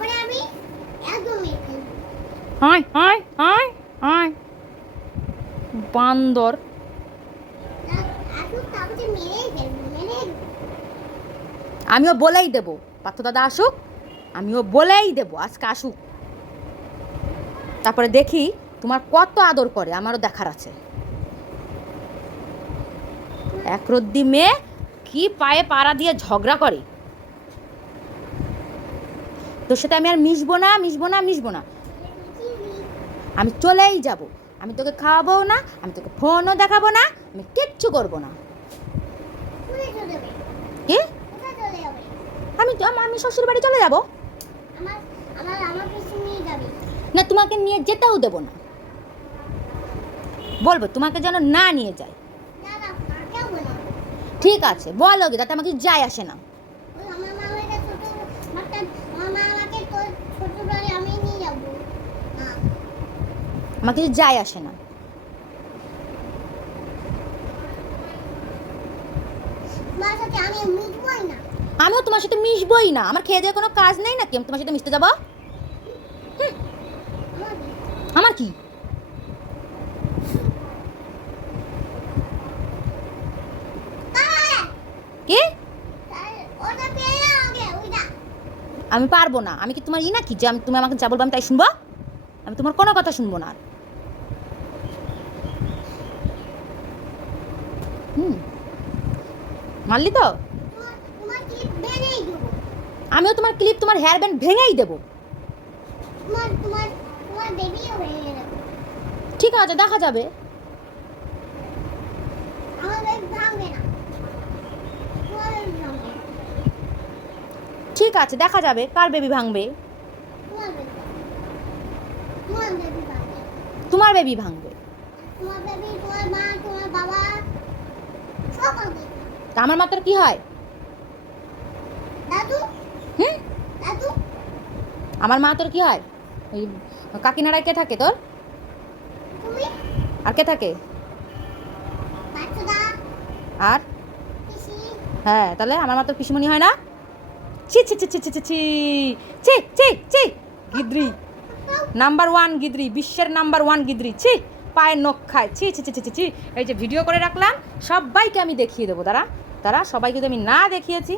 তারপরে আমি একদম মেরে হাই হাই হাই হাই বান্দর। আসুক তারপরে মেরেই ফেলবো মেরে আমিও বলেই দেবো পার্থ দাদা আসুক, আমিও বলেই দেবো আজকে আসুক, তারপরে দেখি তোমার কত আদর করে, আমারও দেখার আছে। এক রদ্দি মেয়ে কি পায়ে পাড়া দিয়ে ঝগড়া করে, তোর সাথে আমি আর মিশবো না মিশবো না মিশবো না, আমি চলেই যাব, আমি তোকে খাওয়াবো না, আমি তোকে ফোনও দেখাবো না, আমি কিচ্ছু করবো না। কোথায় চলে যাবে কি? কোথায় চলে যাবে আমি আমি শ্বশুর বাড়ি চলে যাব আমার আমার আমার পিছু নিয়ে যাবে না, তোমাকে নিয়ে যেতেও দেবো না, বলবো তোমাকে যেন না নিয়ে যায়। না না কেউ বলো ঠিক আছে বলো গে, তাতে আমাকে যায় আসে না। আমার মা আমাকে ছোট মাত্র আমার মা আমাকে তো ছোট বাড়ি আমি নিয়ে যাবো না আমার কিছু যায় আসে না। তোমার সাথে আমি মিটবই না আমিও তোমার সাথে মিশবই না, আমার খেয়ে দেওয়ার কোনো কাজ নেই নাকি আমি তোমার সাথে মিশতে যাবো? আমাকে আমার কি? কি? ওটা পেয়ে আগে ওইটা আমি পারবো না, আমি কি তোমার নাকি যে আমি তুমি আমাকে যা বলবো আমি তাই শুনবো? আমি তোমার কোনো কথা শুনবো না আর। মানলি তো? তোমার তোমার ক্লিপ ভেঙেই দেবো আমিও তোমার ক্লিপ তোমার হেয়ার ব্যান্ড ভেঙেই দেবো। তোমার তোমার তোমার বেবিও ভেঙে দেবো ঠিক আছে দেখা যাবে। আমার বেবি ভাঙবে না তোমার বেবি ভাঙবে ঠিক আছে দেখা যাবে কার বেবি ভাঙবে। তোমার বেবি তোমার বেবি ভাঙবে তোমার বেবি ভাঙবে। তোমার বেবি তোমার মা তোমার বাবা সব ভাঙবে তা আমার মাত্র কি হয়? দাদু হুম, দাদু আমার মা তোর কি হয়? ওই কাকিনাড়ায় কে থাকে তোর? তুমি আর কে থাকে? বাচ্চাদা আর পিসি হ্যাঁ, তাহলে আমার মাত্র পিসিমণি হয় না? ছি ছি ছি ছি ছি ছি ছি ছি ছি ছি গিদ্রি, নাম্বার ওয়ান গিদ্রি, বিশ্বের নাম্বার ওয়ান গিদ্রি, ছি পায়ের নখ খায়, ছি ছি ছি ছি ছি। এই যে ভিডিও করে রাখলাম সবাইকে আমি দেখিয়ে দেবো, তারা সবাইকে তো আমি না দেখিয়েছি,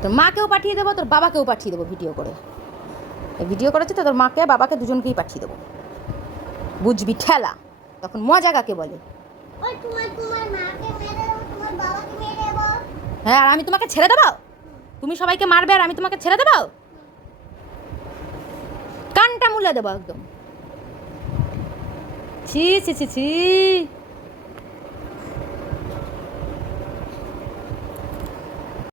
তোর মাকেও পাঠিয়ে দেবো তোর বাবাকেও পাঠিয়ে দেবো ভিডিও করে, এই ভিডিও করেছি তো তোর মাকে বাবাকে দুজনকেই পাঠিয়ে দেবো, বুঝবি ঠেলা তখন মজা কাকে বলে। ওই তোমার তোমার মাকে মেরে দেবো তোমার বাবাকে মেরে দেবো হ্যাঁ, আর আমি তোমাকে ছেড়ে দেবো? তুমি সবাইকে মারবে আর আমি তোমাকে ছেড়ে দেবো? কানটা মুলে দেবো একদম। ছি ছি ছি ছি।